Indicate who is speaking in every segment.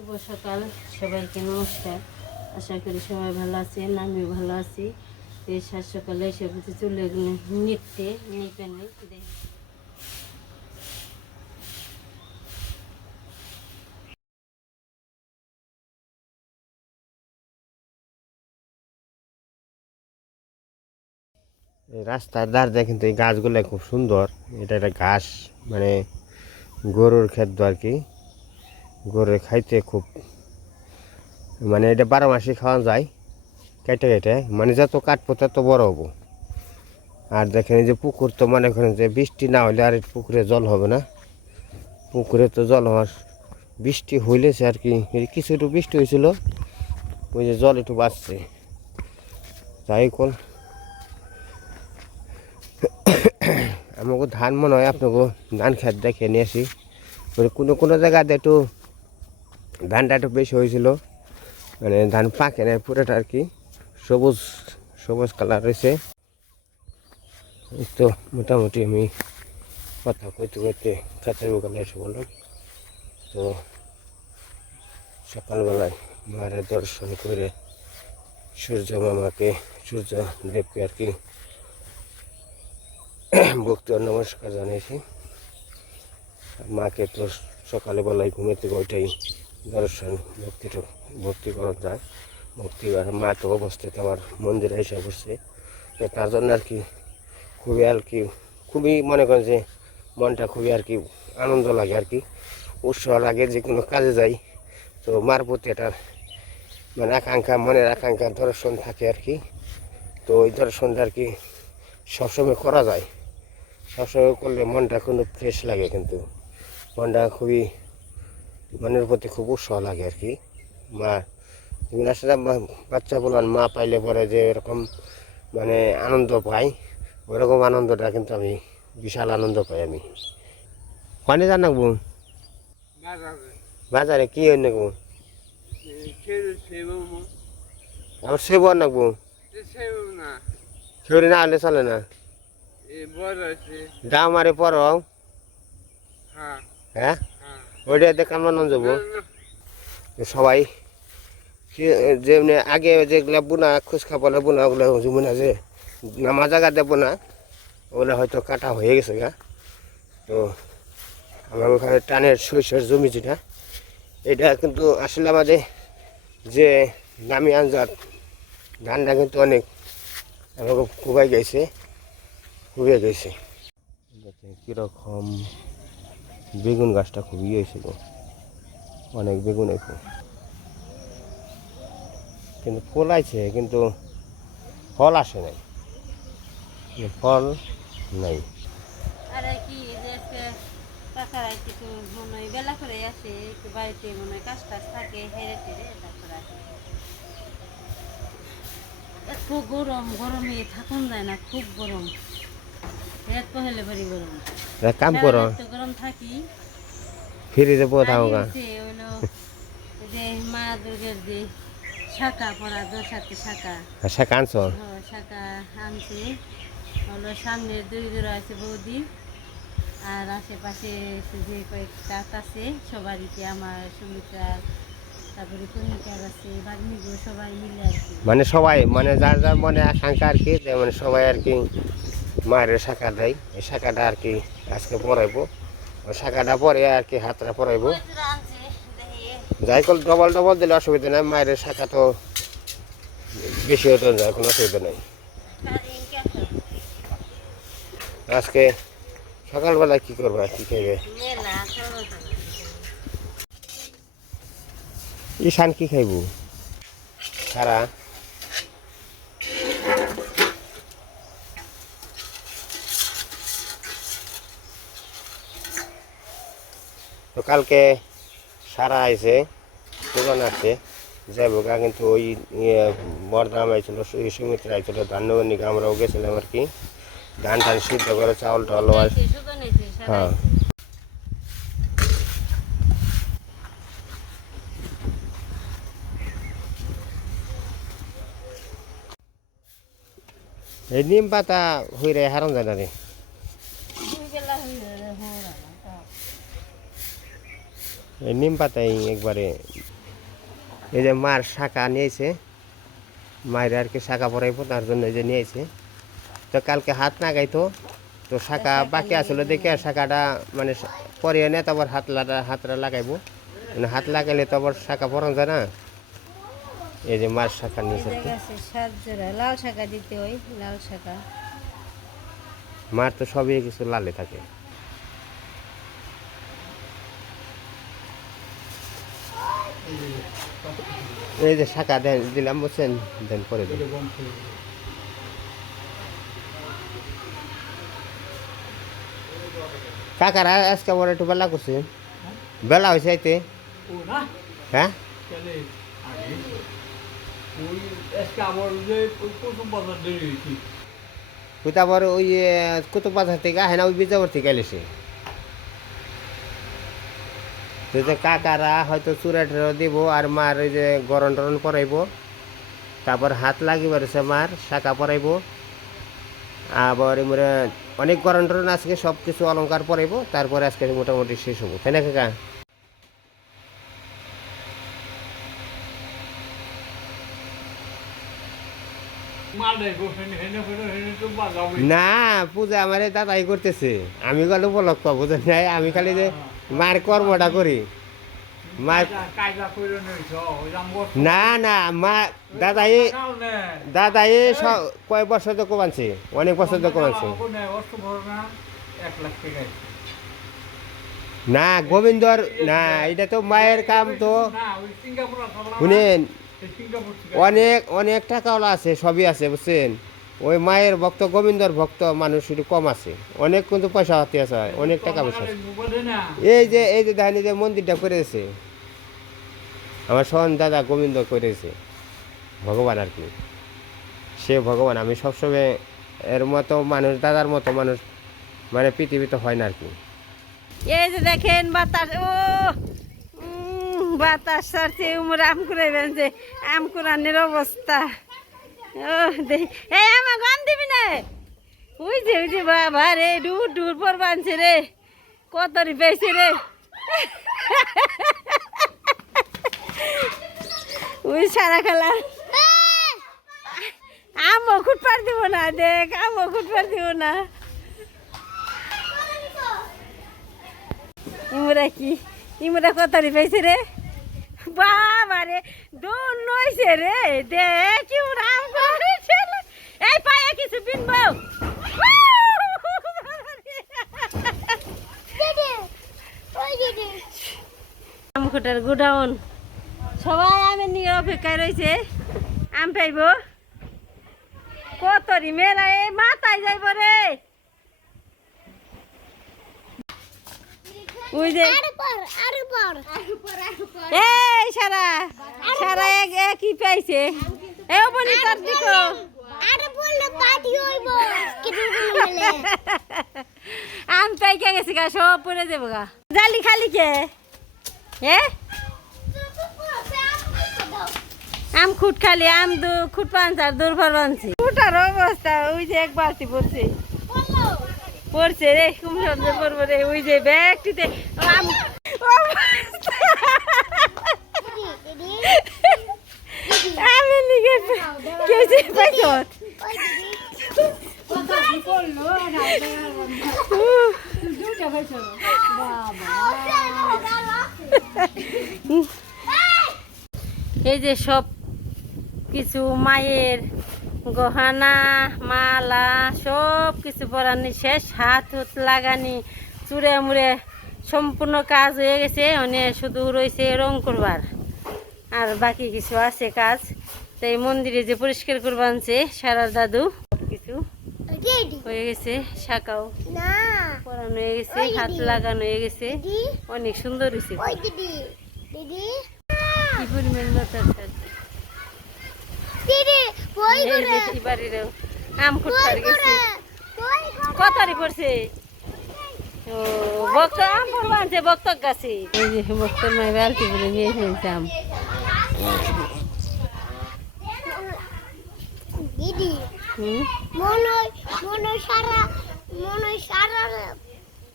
Speaker 1: শুভ সকাল, সবাইকে নমস্কার। আশা করি সবাই ভালো আছেন, আমিও ভালো আছি। এই সাত সকালে এসে বুঝে চলে নিতে দেখ-
Speaker 2: রাস্তার ধার দিয়ে কিন্তু এই গাছগুলো খুব সুন্দর। এটা একটা ঘাস মানে গরুর ক্ষেত্র আর কি। গরুর খাইতে খুব মানে এটা বারো মাসে খাওয়া যায়, কেটে কেটে মানে যত কাটবো তত বড় হব। আর দেখেন যে পুকুর তো মনে করেন যে বৃষ্টি না হলে আর পুকুরে জল হবে না। পুকুরে তো জল হওয়ার বৃষ্টি হইলেছে আর কি কিছু একটু বৃষ্টি হয়েছিল, ওই যে জল একটু বাঁচছে। যাই কোন আমাকে ধান মনে হয় আপনাকে ধান খেত দেখে নিয়ে আসি। মানে কোনো কোনো জায়গাতে একটু ধানটা একটু বেশি হয়েছিল। মানে ধান পাকে না পুরোটা আর কি। সবুজ সবুজ কালার রয়েছে তো মোটামুটি আমি কথা কইতে কইতে চাচার মোকালে এসে বললাম তো সকালবেলায় মায়ের দর্শন করে সূর্য মামাকে, সূর্য দেবকে আর কি ভক্তি নমস্কার জানিয়েছি। মাকে তো সকালে বেলায় ঘুমে থেকে ওইটাই দর্শন ভক্তিটা ভক্তি করা যায়। ভক্তি মা তো অবস্থিত আমার মন্দিরে এসে বসছে তার জন্য আর কি খুবই আর কি, খুবই মনে করেন যে মনটা খুবই আর কি আনন্দ লাগে আর কি। উৎসাহ লাগে যে কোনো কাজে যাই। তো মার প্রতি একটা মানে আকাঙ্ক্ষা, মনের আকাঙ্ক্ষা, দর্শন থাকে আর কি। তো ওই দর্শনটা আর কি সবসময় করা যায়। সবসময় করলে মনটা কোনো ফ্রেশ লাগে কিন্তু। মনটা খুবই মনের প্রতি খুব উৎসাহ লাগে আর কি। মা আসলে বাচ্চা বলার মা পাইলে পরে যে এরকম মানে আনন্দ পাই ওরকম আনন্দটা কিন্তু আমি বিশাল আনন্দ পাই আমি। কনে জানাব বাজারে। কি হয়ে নেব আমার সেব আর নাকবো সেবরি না। হলে চলে না? দাম আরে পর হ্যাঁ? ওইটা দেখান মন যাব। সবাই যেমনি আগে যেগুলা বোনা খুচকা বলে বোনা, ওগুলো যেমন যে নামা জায়গা দেবো না ওগুলো হয়তো কাটা হয়ে গেছে গা। তো আমার ওখানে টানের শস্যের জমি যেটা, এটা কিন্তু আসলে আমাদের যে দামি আঞ্জাত ধানটা কিন্তু অনেক আমাকে খুবাই গেছে, খুবই গেছে। কীরকম বেগুন গাছটা খুব ইয়ে হয়েছিল। অনেক বেগুন হয়েছে। কিন্তু ফুল আছে, কিন্তু ফল আসে নাই। ফল নাই।
Speaker 1: আর কি বেলা করে আসে, একটু বাড়িতে কাজ টাজ থাকে হেরে এত গরম, গরমে থাকুন যায় না, খুব গরম।
Speaker 2: এক কাম করো।
Speaker 1: গরম থাকি।
Speaker 2: গা।
Speaker 1: শাখা শাখা। শাখা আনছে? হলো সামনের দুই জোড়া আছে বৌদি। আর আশেপাশে যে কয়েকটা আছে সবারইতে আমার সুমিত্রার তারপরে কনিকার আছে বাগ্নিগো সবাই মিলে আর কি।
Speaker 2: মানে সবাই মানে যার যার মনে আকাঙ্ক্ষা আর কি মানে সবাই আর কি মায়ের শাখা দেয়। এই শাখাটা আর কি আজকে পড়াইবো ওই শাখাটা পরে আর কি হাতটা
Speaker 1: দেখি
Speaker 2: যাই কল ডবল ডবল দিলে অসুবিধা নাই, মায়ের শাখা তো বেশি হতো যায় কোনো অসুবিধা নেই। আজকে সকালবেলা কি করবা, কি
Speaker 1: চলো
Speaker 2: ঈশান কি খাইব? সারা। তো কালকে সারা আইছে দোকান আছে যাইব গা কিন্তু ওই ইয়ে বরদাম আইছিল সুমিত্রা আইছিল ধান নেবার নিকে আমরাও গেছিলাম আর কি। ধান টান সিদ্ধ করে চাউল টাউল
Speaker 1: নেছে সারা
Speaker 2: হ্যাঁ। এই নিম পাতা হইরে হারন যায় না রে
Speaker 1: দুই বেলা হয়ে হয়ে
Speaker 2: এই নিম পাতাই একবারে এই যে মার শাখা নিয়েছে মায়ের আর কি শাখা পরাইবো তার জন্য এই যে নিয়েছে। তো কালকে হাত না গাইতো তো শাখা বাকি আসলে দেখে শাখাটা মানে পরে এনে তারপর হাত লাগা হাতটা লাগাইবো। মানে হাত লাগাইলে তো আবার শাখা পরান যায় না। এই যে মার শাখা নিয়েছে
Speaker 1: লাল শাখা দিতে হয় লাল শাখা।
Speaker 2: মার তো সবই কিছু লালে থাকে। এই যে শাখা দেন, দিলাম বলছেন দেন করে কাকারা আজকে বড় একটু বেলা করছে। বেলা হয়েছে আইতে। হ্যাঁ?
Speaker 3: আগে ওই
Speaker 2: কুতুব বাজার থেকে আহে না, ওই বিজাপুর থেকে এলেছে যে কাকারা হয়তো চূড়া টুড়া দিব আর মার ওই যে গরম টরণ পরাইব। তারপর হাত লাগিবার সে মার শাখা পরাইব। আবার এমরে অনেক গরম টরণ আজকে সব কিছু অলঙ্কার পরাইব, তারপরে আজকে মোটামুটি শেষ হব। তাই না, কাকা? না, পূজা আমার দাদাই করতেছে। আমি গেলে উপলক্ষ, বুঝেন নাই? আমি খালি যে মার কর্মটা করি। মার না না, মা দাদাই
Speaker 3: কারণে
Speaker 2: দাদাই স- কয় বছর তো কমানছে অনেক বছর তো কমানছে
Speaker 3: না,
Speaker 2: গোবিন্দর না, এটা তো মায়ের কাম তো। শুনেন, অনেক অনেক টাকাওয়ালা আছে, সবই আছে, বুঝছেন? ওই মায়ের ভক্ত, গোবিন্দর ভক্ত মানুষ একটু কম আছে। অনেক কিন্তু পয়সা হাতে আছে, অনেক টাকা পয়সা এই যে এই যে এই যে মন্দিরটা করেছে। আমার সহন দাদা গোবিন্দ করেছে। ভগবান আর কি। সে ভগবান, আমি সবসময় এর মতো মানুষ, দাদার মতো মানুষ মানে পৃথিবীতে হয় না আর কি।
Speaker 1: এই যে দেখেন, বাতাস, ও! বাতাস ছাড়ছে উমর আম কুড়াইবেন যে আম কুড়ানোর অবস্থা। এই আমার গান দিবি না? ওই যে ওই যে, বাবা রে দূর দূর পর বানছে রে কতরি পেয়েছে রে। ওই সারা খেলা। আম খুট পার দিব না, দেখ আম খুট পার দিব না। ইমরা কি? ইমরা পাইছে রে রে? দৌড় নইছে রে। দেখ ইমরা আম করেছে এই পায়ে কিছু পিনবো আম খোটার গুডাউন। সবাই আমের নিয়ে অপেক্ষায় রয়েছে। আম পাইব। কতরি মেলা এই মাথায় যাইব রে। ওই যে এই সারা সারা এক একই পাইছে। এ বনি তার দিকো? আম পাইকে গেছে গা সব পড়ে যাব গা। জালি খালি কে? এ? আম খুট খালি আম দু খুট আর দুর্ভর বানছি। খুটার অবস্থা ওই যে এক বালতি পড়ছে পড়ছে রে কুম শব্দ পড়ব রে ওই যে ব্যাগটিতে। এই যে সব কিছু মায়ের গহনা মালা সব কিছু পরানি শেষ হাত হুত লাগানি চুড়ে মুড়ে সম্পূর্ণ কাজ হয়ে গেছে মানে শুধু রয়েছে রং করবার। আর বাকি কিছু আছে কাজ। তাই মন্দিরে যে পরিষ্কার করবা আনছে সারার দাদু কিছু হয়ে গেছে শাখাও পরানো হয়ে গেছে হাত লাগানো হয়ে গেছে অনেক সুন্দর হয়েছে। কি পরিমাণ বাতাস আছে। এই যে এই বাড়িরও আম খুঁটতে গেছে। কত পড়ছে। ও বক্ত আম পড়বা আনছে বক্তক গাছে। এই যে বক্তর মাই বালতি বলে নিয়ে ফেলছে আম।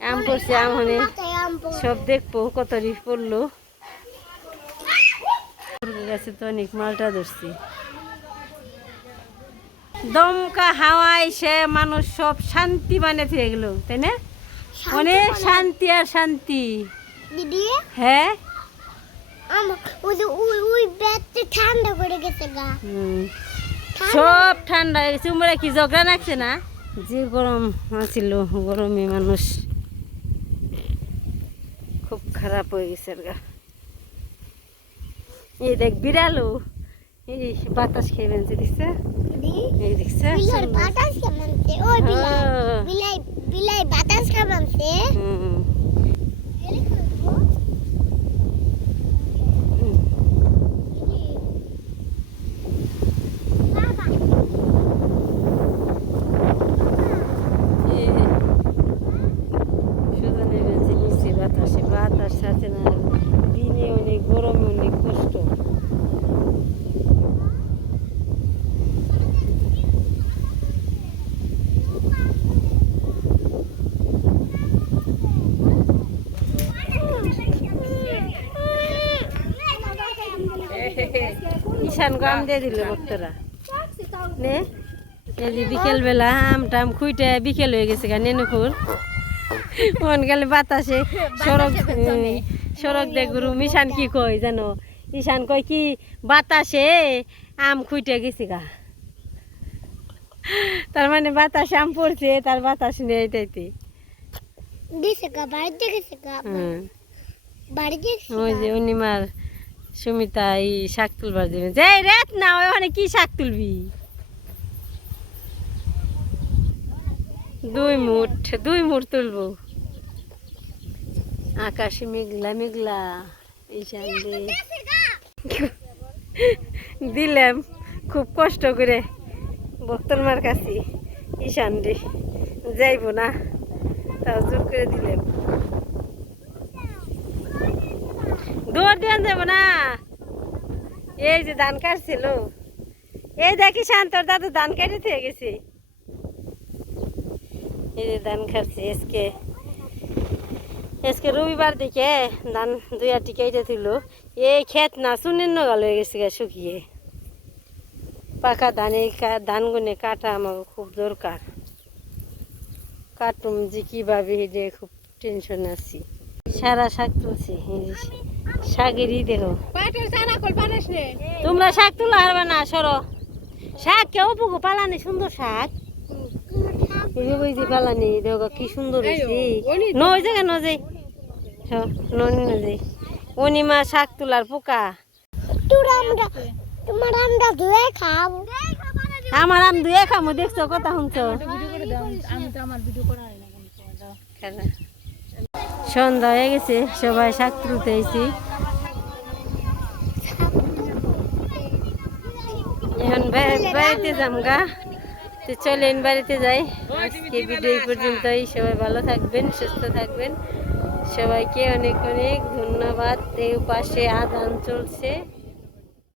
Speaker 1: আম পড়ছে আম হনে। সব দেখব কত রিফ পড়ল গাছে তো অনেক মালটা ধরছি। দমকা হাওয়ায় সে মানুষ সব শান্তি মানে থেকে গেল তাই না? অনেক শান্তি আর শান্তি।
Speaker 4: দিদি?
Speaker 1: হ্যাঁ?
Speaker 4: ঠান্ডা করে গেছে গা।
Speaker 1: সব ঠান্ডা হয়ে গেছে। উমরা কি ঝগড়া লাগছে না? যে গরম আছিল গরমে মানুষ খুব খারাপ হয়ে গেছে আর গা। এই দেখ বিড়ালো এই বাতাস খেয়ে বেঁচে দিচ্ছে এই দেখছে
Speaker 4: বিলাই বাতাস কেমনছে ওই বিলাই। বিলাই বিলাই বাতাস কেমনছে
Speaker 1: হুম। এই সুজনে বেঁচে নিচ্ছে বাতাসে বাতাস আছে না দিনে অনেক গরমে অনেক কষ্ট আম দিয়ে দিল ভক্তরা। নে এই যে বিকেলবেলা আম টাম খুঁইটে বিকেল হয়ে গেছে গা নেনুকুর। মন গেলে বাতাসে সড়ক সড়ক দে গুরু কি কয় জানো? ঈশান কয় কি বাতাসে আম খুঁইটে গেছে গা। তার মানে বাতাসে আম পড়ছে তার বাতাস নেই এটাইতে
Speaker 4: গা বাড়িতে গেছে গা বাড়িতে
Speaker 1: ওই যে অনিমার সুমিতা, এই শাক তুলবার দেবে যে রেত না ওখানে কি শাক তুলবি? দুই মুঠ দুই মুঠ তুলবো। আকাশে মেঘলা মেঘলা, ঈশান দিলাম, খুব কষ্ট করে ভক্তর মার কাছে ঈশান রে যাইব না, তাও জোর করে দিলাম। দৌড় দিয়ে যাব না? এই যে ধান কাটছিল। এই দেখি শান্তর দাদু ধান কেটে থেকে গেছে। এই যে ধান কাটছে আজকে আজকে রবিবার দিকে ধান দুই আটি কেটে এই ক্ষেত না শুনে নগাল হয়ে গেছে গা শুকিয়ে। পাকা ধান ধানগুনে কাটা আমার খুব দরকার। কাটুম যে কীভাবে এটা খুব টেনশন আছি। সারা শাক তুলছি শাকেরই দেখো। তোমরা শাক তুলা হারবে না সরো। শাক কেউ পুকো পালানি সুন্দর শাক। এই যে পালানি দেখো কি সুন্দর নই জায়গা ন যাই ননি না যাই অনিমা শাক তুলার পোকা।
Speaker 4: তোমার আমরা ধুয়ে খাও
Speaker 1: আমার আম দুয়ে খামো দেখছ কথা শুনছো? খেলা। সন্ধ্যা হয়ে গেছে, সবাই শাক তুলতে এসেছি এখন বাড়িতে যাম গা। তো চলেন বাড়িতে যাই। আজকে ভিডিও এই পর্যন্তই। সবাই ভালো থাকবেন, সুস্থ থাকবেন। সবাইকে অনেক অনেক ধন্যবাদ। এই পাশে আদান চলছে।